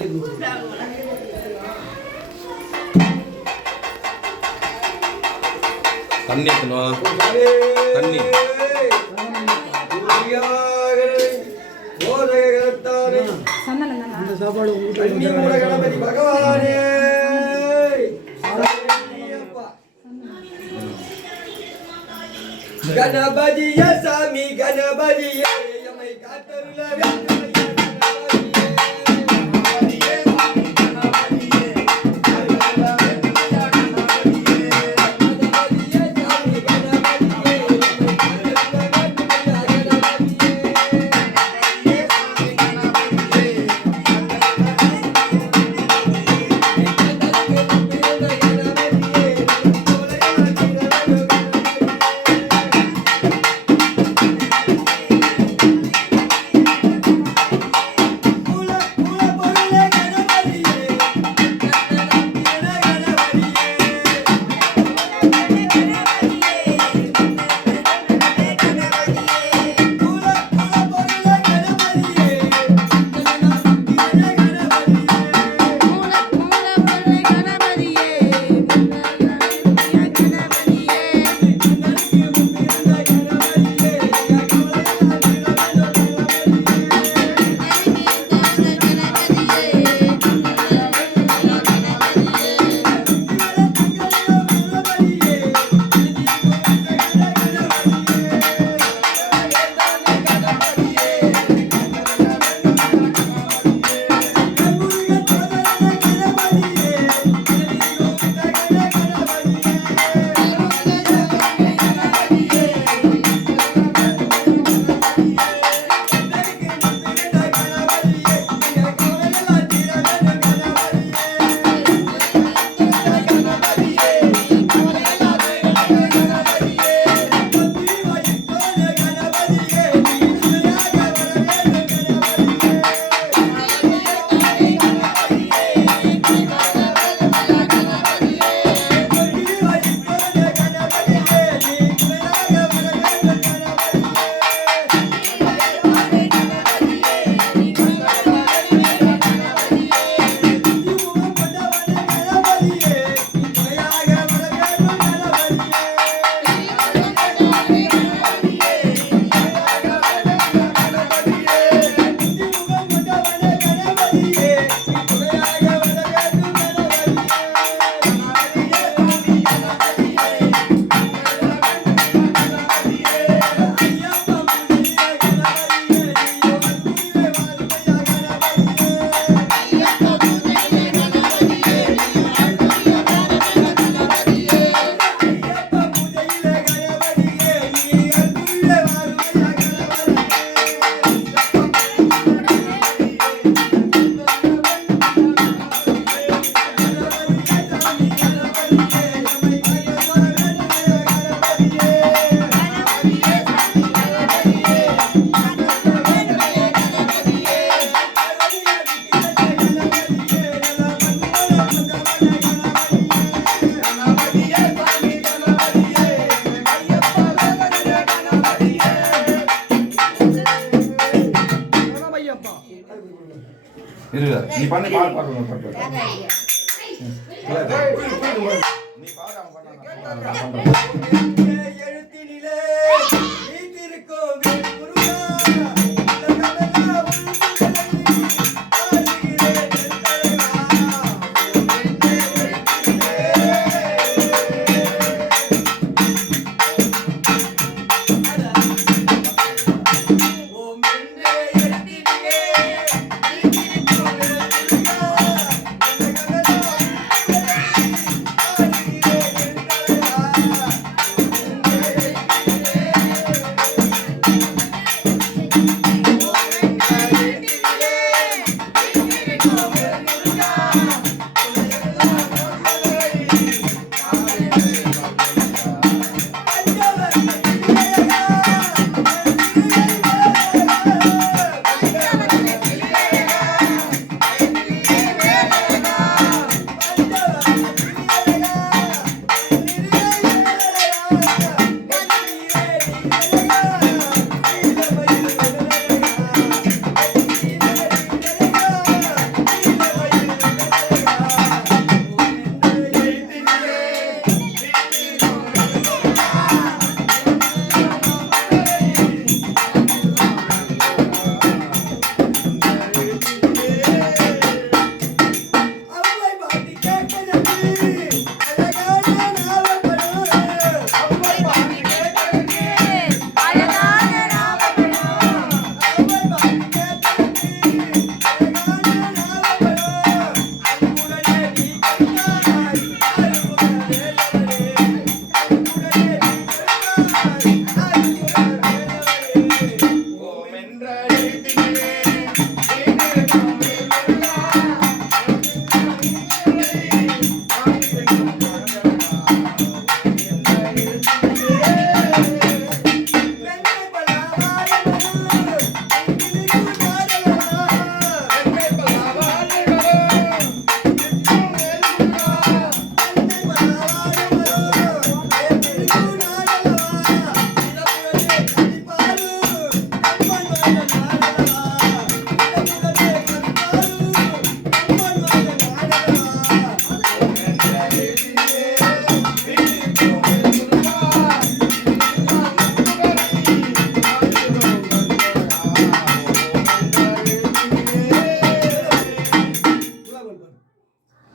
தண்ணி தண்ணி சாப்பாடு பகவானே கணபதிய சாமி கணபதிய எமை காத்தருள நீ பண்ணி பால் பார்க்கணும் நீ எழுத்தினிலே வீட்டிருக்கும்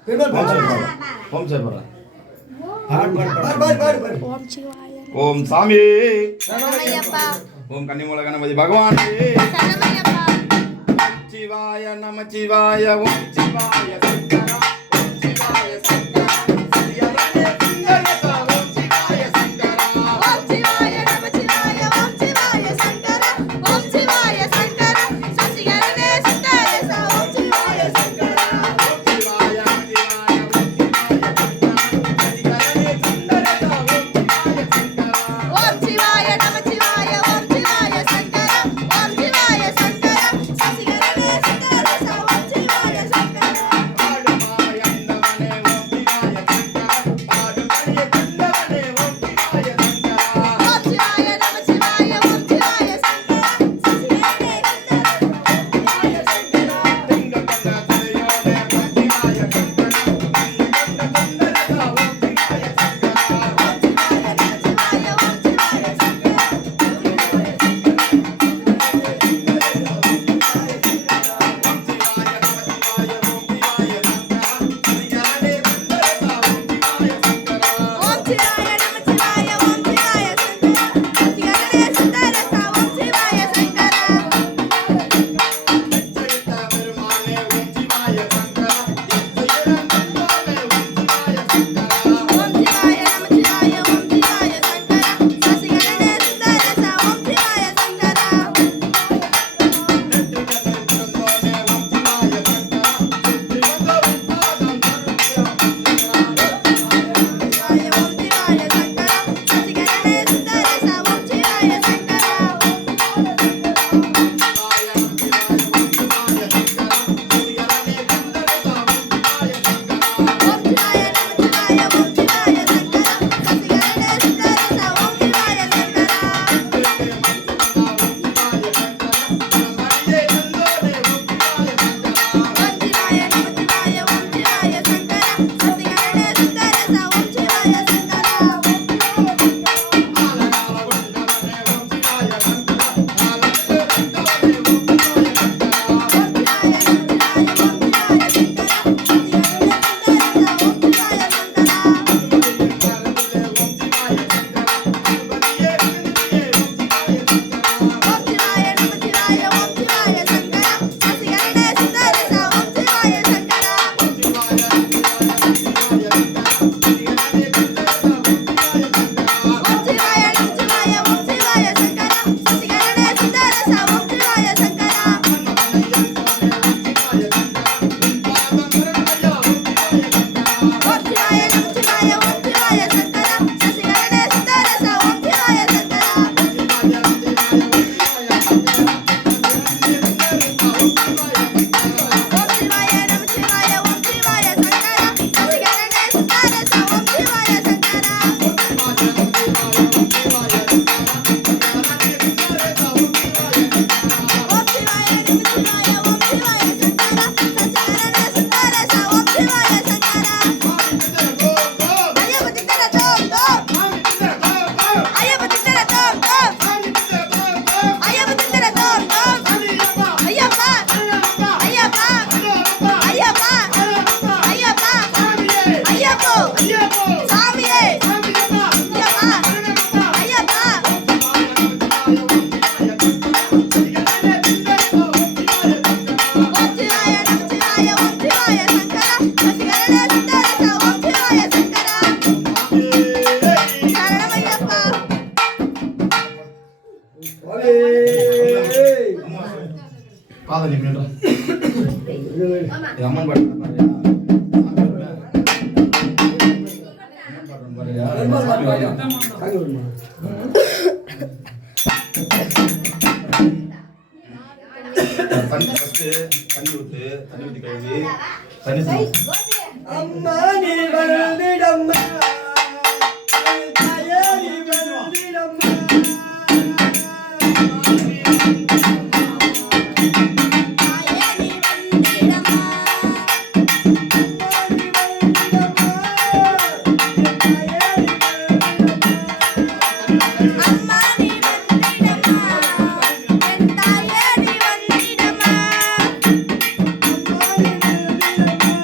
ஓம் சாய் பாரு. பாடு ஓம் சிவாய ஓம் சாமி. சரணமையப்பா ஓம் கன்னிமூல கணபதி பகவானே. சரணமையப்பா சிவாய நம சிவாய ஓம் சிவாய சங்கரா ஓம் சிவாய சங்கரா சிவனே சுந்தரேசா ஓம் சிவாய சங்கரா ஓம் சிவாய நம சிவாய ஓம் சிவாய சங்கரா ஓம் சிவாய சங்கரா சசிகரனே சுந்தரேசா ஓம் சிவாய சங்கரா ஓம் சிவாய நம சிவாய ஓம் சிவாய சங்கரா சிவனே சுந்தரேசா ஓம் சிவாய சங்கரா ஓம் சிவாய நம சிவாய ஓம் சிவாய சங்கரா ஓம் சிவாய சங்கரா சசிகரனே சுந்தரேசா ஓம் சிவாய சங்கரா ஆடுமாயந்தவனே ஓம் சிவாய சங்கரா ஆடுமணிய கண்டவனே ஓம் சிவாய சங்கரா ஓம் சிவாய நம சிவாய ஓம் சிவாய சங்கரா சசிகரனே சுந்தரேசா ஓம் சிவாய சங்கரா திங்க கண்ட துறையோனே ஓம் சிவாய சங்கரா கண்ட சுந்தரேசா ஓம் சிவாய சங்கரா ஓம் சிவாய நம சிவாய ஓம் சிவாய சங்கரா ஓம் சிவாய நம சிவாய ஓம் சிவாய சங்கரா சசிகரனே சுந்தரேசா ஓம் சிவாய சங்கரா ஓம் சிவாய நம சிவாய ஓம் சிவாய சங்கரா சசிகரனே சுந்தரேசா ஓம் சிவாய சங்கரா சிவாய ஓம் சிவாய சங்கரா சசிகரனே சுந்தரேசா ஓம் சிவாய சங்கரா ஓம் சிவாய நம சிவாய ஓம் சிவாய சங்கரா சசிகரனே சுந்தரேசா ஓம் சிவாய சங்கரா ஓம் சிவாய நம சிவாய ஓம் சிவாய சங்கரா சசிகரனே சுந்தரேசா ஓம் சிவாய சங்கரா ஓம் சிவாய நம சிவாய ஓம் சிவாய சங்கரா சசிகரனே சுந்தரேசா ஓம் சிவாய சங்கரா ஓம் சிவாய நம சிவாய ஓம் சிவாய சங்கரா சசிகரனே சுந்தரேசா ஓம் சிவாய சங்கரா ஓம் சிவாய நம சிவாய ஓம் சிவாய சங்கரா சசிகரனே சுந்தரேசா ஓம் சிவாய சங்கரா ஓம் சிவாய நம சிவாய ஓம் சிவாய சங்கரா சசிகரனே சுந்தரேசா ஓம் சிவாய சங்கரா ஓம் சிவாய நம சிவாய ஓம் சிவாய சங்கரா சசிகரனே சுந்தரேசா ஓம் சிவாய சங்கரா ஓம் சிவாய நம சிவாய ஓம் சிவாய சங்கரா சசிகரனே சுந்தரேசா ஓம் சிவாய சங்கரா ஐயப்ப தித்தர தோம் தோம் ஐயப்ப தித்தர தோம் தோம் ஐயப்ப தித்தர தோம் தோம் ஐயப்பா ஐயப்பா ஐயப்பா ஐயப்பா ஐயப்போ சாமியே ஐயப்பா ஐயப்பா ஓம் சிவாய நம சிவாய ஓம் சிவாய சங்கரா சசிகரனே சுந்தரேசா ஓம் சிவாய சங்கரா சரணமையப்பா காதலி மேடம் அம்மன் பாட்டு தண்ணி ஊற்றி கழுவி தண்ணி அம்மா நீ வந்திடம்மா தாயே நீ வந்திடம்மா தாயே நீ வந்திடம்மா அம்மா நீ வந்திடம்மா என் தாயே நீ வந்திடம்மா அம்மா நீ வந்திடம்மா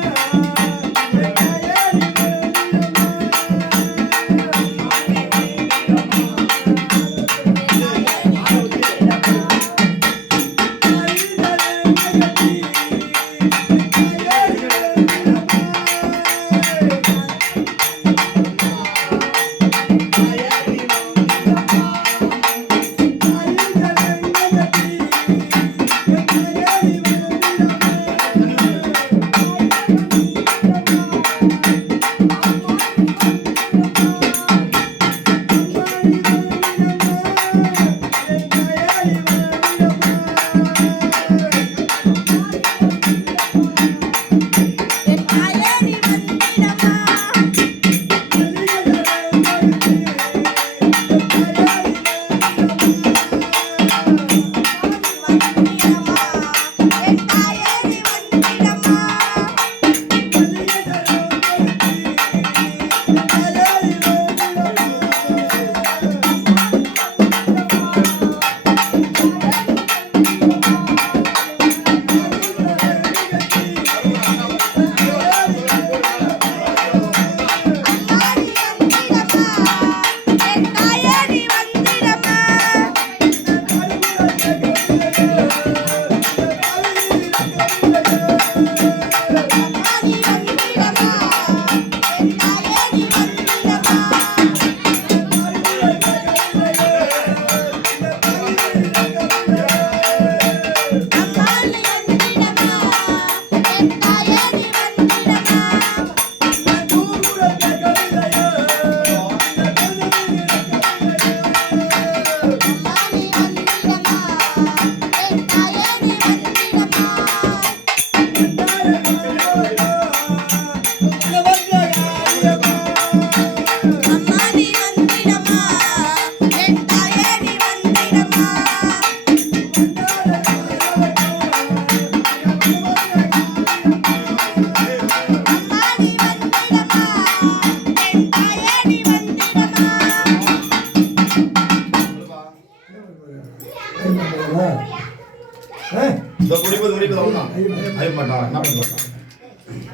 இந்த முடிப்பது அவ்வளோதான். ஐயோ மாட்டா என்ன பண்ணுறா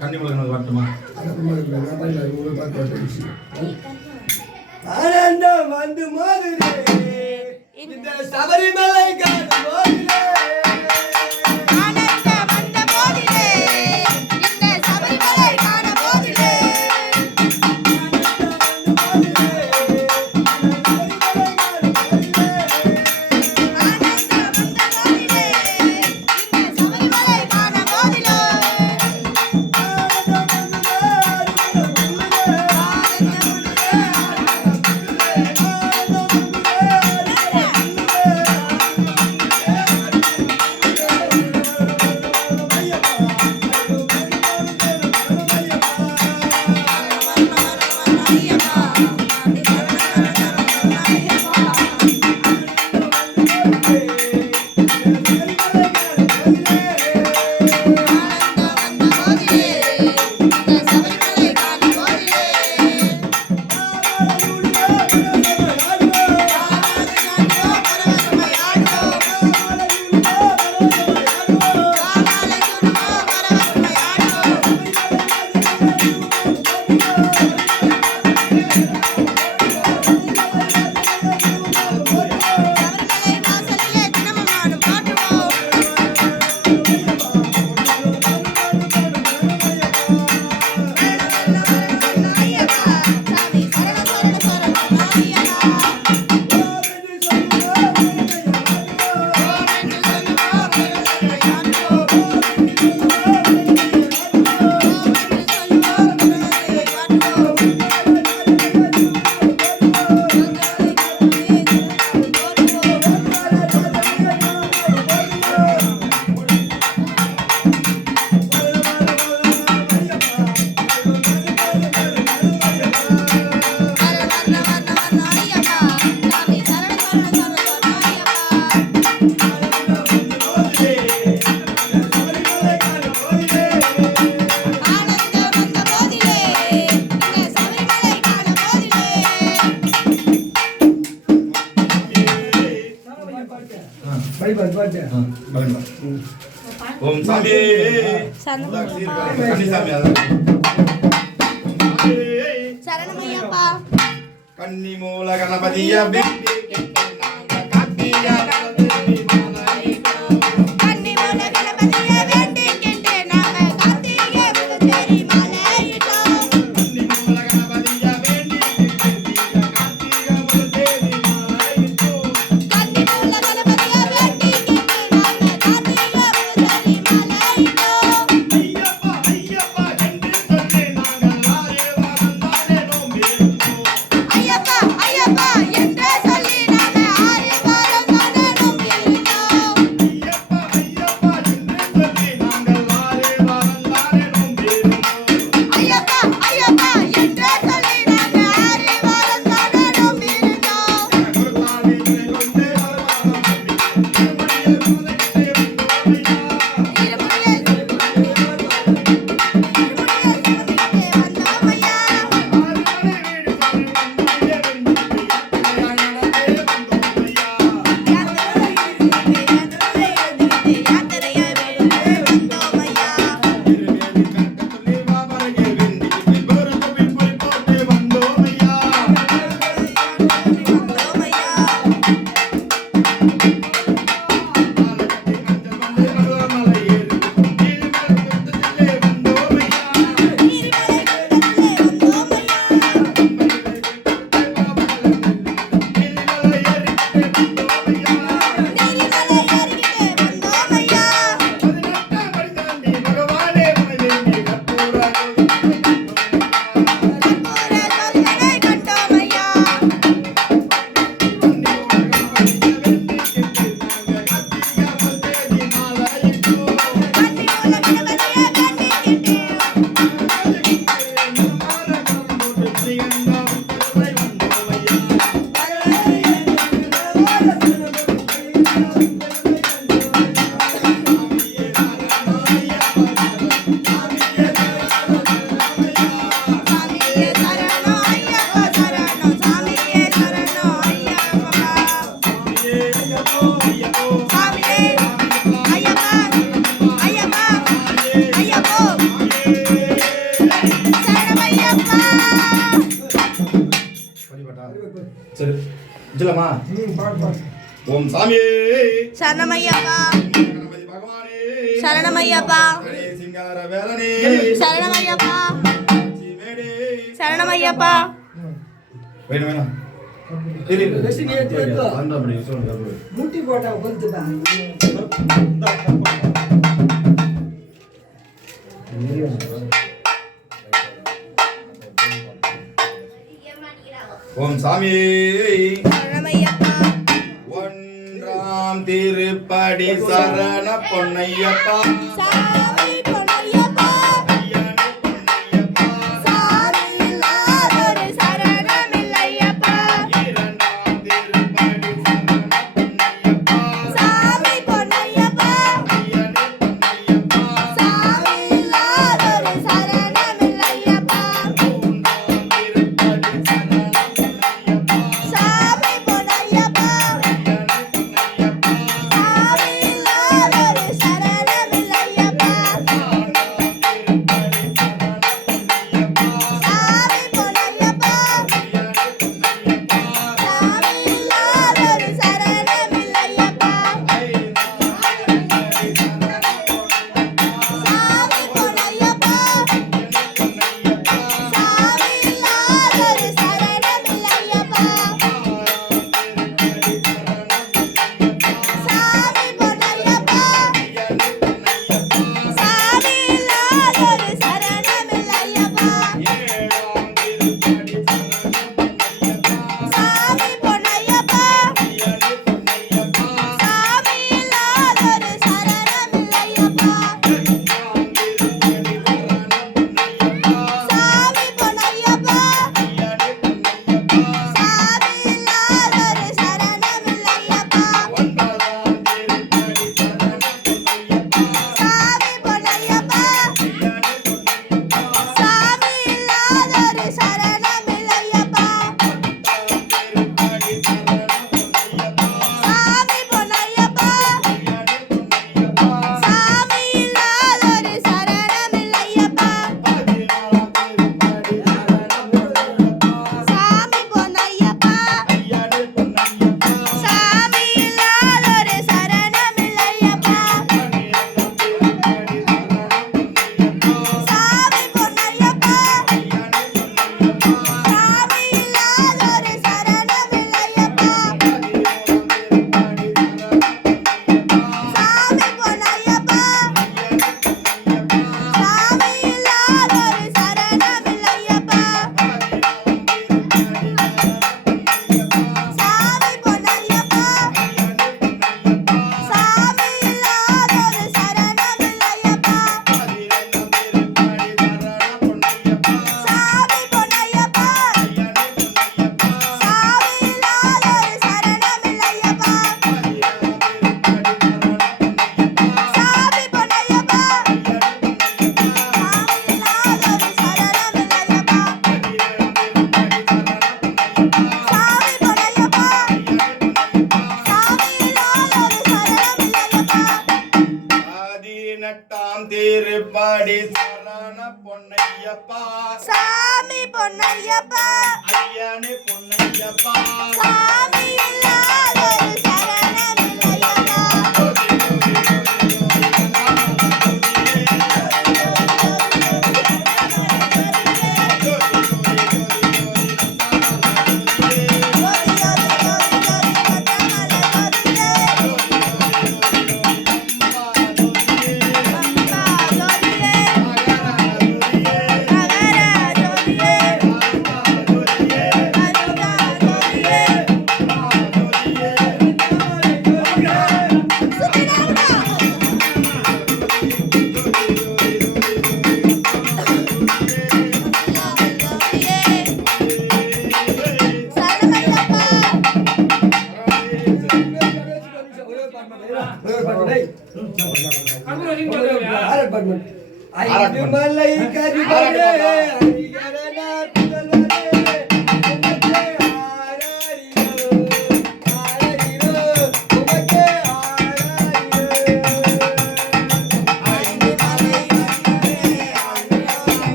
கண்ணி முழுங்க வரட்டுமா? ஆனந்தம் வந்து மோதுதே இந்த சபரிமலை காணும் போதிலே ஆனந்தம் வந்த போதிலே இந்த சபரிமலை காண போதிலே ஓம் சாமி கண்ணி சாமி சரணமையப்பா கன்னி மூல கணபதிய சாமியே சரணம் ஐயப்பா சரணம் சாமியே சரணம் ஐயப்பா சாமியே ஐயப்பா ஐயப்பா ஐயப்போ சரணம் ஐயப்பா சரி சொல்லமா ஓம் சாமியே சரணம் ஐயப்பா கணபதி பகவானே சரணம் ஐயப்பா ஹரே சிங்கார வேலனே சரணம் ஐயப்பா சீமேடே சரணம் ஐயப்பா வேணும் வேணும் முட்டி போட்டா கொஞ்சம் ஓம் சாமியே சரணம் ஐயப்பா ஒன்றாம் திருப்படி சரண பொன்னையப்பா சாமி பொன்னையப்பா ஐயனே பொன்னையப்பா சாமி இல்லாதொரு சரணமில்லையப்பா இரண்டாம் திருப்படி சரண பொன்னையப்பா சாமி பொன்னையப்பா ஐயனே பொன்னையப்பா சாமி இல்லாதொரு சரணமில்லையப்பா மூன்றாம் திருப்படி சரண பொன்னையப்பா சாமி பொன்னையப்பா ஐயனே பொன்னையப்பா சாமி இல்லாதொரு சரணமில்லையப்பா திருப்படி சரண பொன்னையப்பா சாமி பொன்னையப்பா ஐயனே பொன்னையப்பா சாமி இல்லாதொரு சரணமில்லையப்பா Yeah.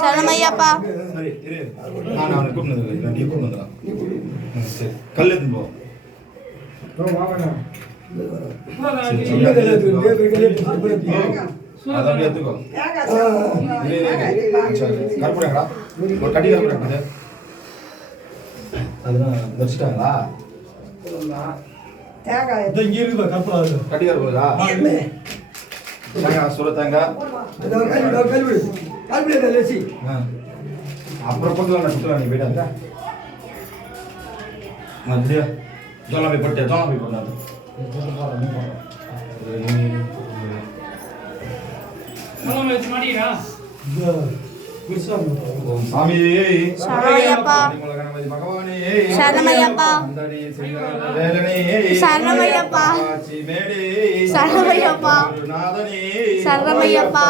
சரணமையாப்பா. சரி இரு நான் அவனை கூப்பிட்டு வந்துடுறேன் நீ கூப்பிட்டு வந்துடலாம் சரி கல் எடுத்து போ அதான் எடுத்துக்கோ கருப்புடா ஒரு கட்டி கருப்புடா அதெல்லாம் வச்சுட்டாங்களா கட்டி கருப்புடா தேங்காய் சுர தேங்காய் அப்புறம் கொடுத்துலாம் கொடுத்துலாம் நீ போயிட்டாங்க அப்படியா ஜோலாம்பி போட்டு ஜோலாம்பி போட்டாது சாமி சரணமையாப்பா. பகவானே சரணமையாப்பா. சரணமையாப்பா. சரணமையாப்பா. சரணமையாப்பா.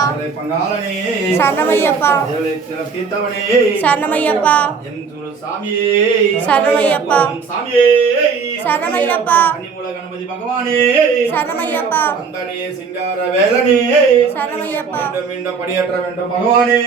சரணமையாப்பா. சரணமையாப்பா. சரணமையாப்பா. சரணமையாப்பா. கணபதி பகவானே சரணமையாப்பா. சிங்கார வேலனே சரணமையாப்பா. மீண்டும் படியேற்ற வேண்டும் பகவானே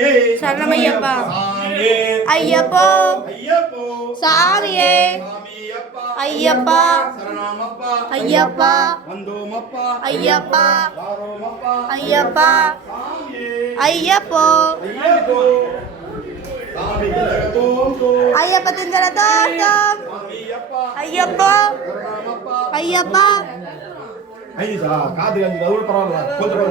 சரணமையாப்பா. சாமியே ஐயப்போ ஐயப்போ சாமியே சாமியப்பா ஐயப்பா சரணமப்பா ஐயப்பா வந்தோமப்பா ஐயப்பா வாரோமப்பா ஐயப்பா சாமியே ஐயப்போ ஐயப்போ சாமி ஜெகதோதோ ஐயப்ப திஞ்சர தோட்டம் சாமியப்பா ஐயப்போ சரணமப்பா ஐயப்பா ஐயா காது கஞ்சி அது கூட பரவாயில்ல போட்டு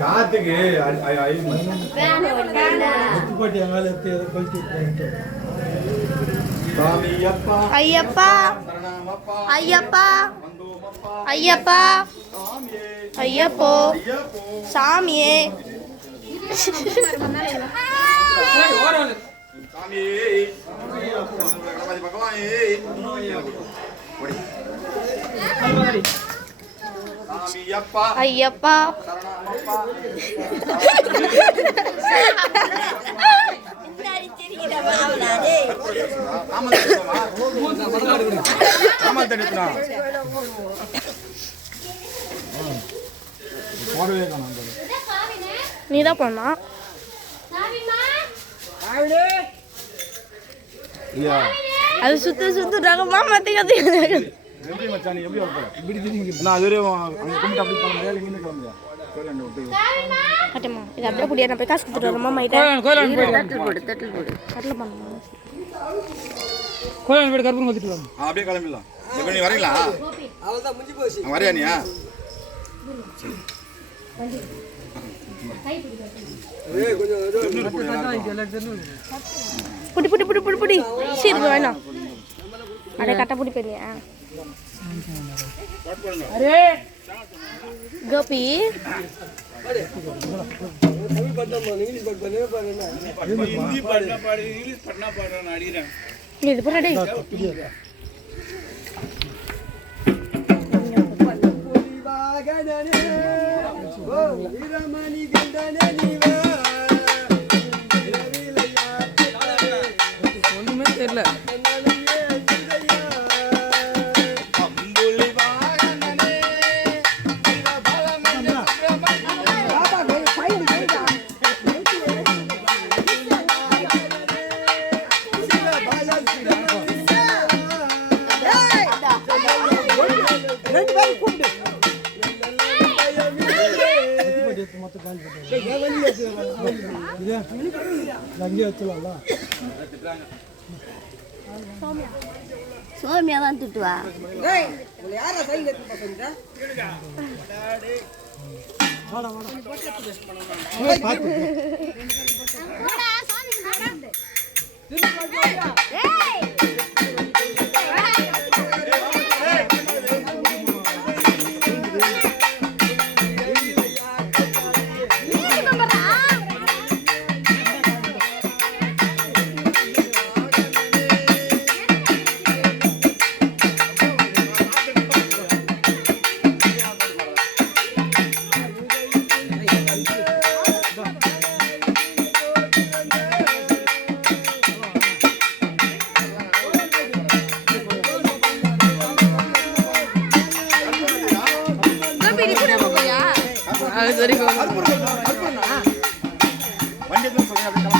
காத்துக்கு ஐயப்பா ஐயப்பா ஐயப்பா ஐயப்போ சாமியே ஐயப்பா நீதான் பண்ணா அது சுத்து சுத்துறாங்க மாமா திங்க எப்படி மச்சான் எப்படி வரப்போற நான் அதுவரை அங்க கும்பிட்டு அப்படி பண்ண மேல இங்க கிளம்பியா கோயிலாண்ட விட்டு கட்டமா இது அப்படியே புடியா நான் போய் காசு கொடுத்துட்டு வரேன் மாமா கிட்ட தட்டில் போடு தட்டில் பண்ணு கோயிலாண்ட போய் கருப்பு வச்சுட்டு வாங்க அப்படியே கிளம்பிடலாம் இப்போ நீ வரீங்களா அவ்வளோதான் முடிஞ்சு போச்சு வரையா நீயா புடி புடி புடி புடி புடி சரி வேணாம் அட கட்ட புடி பண்ணியா அரே கோபி हिंदी पढ़ना पड़े इंग्लिश पढ़ना पड़ रहा नाड़ी रहा இது போறடே ஒண்ணுமே தெரியல சோமியா தான் திட்டுவா அது சரி वंडे तो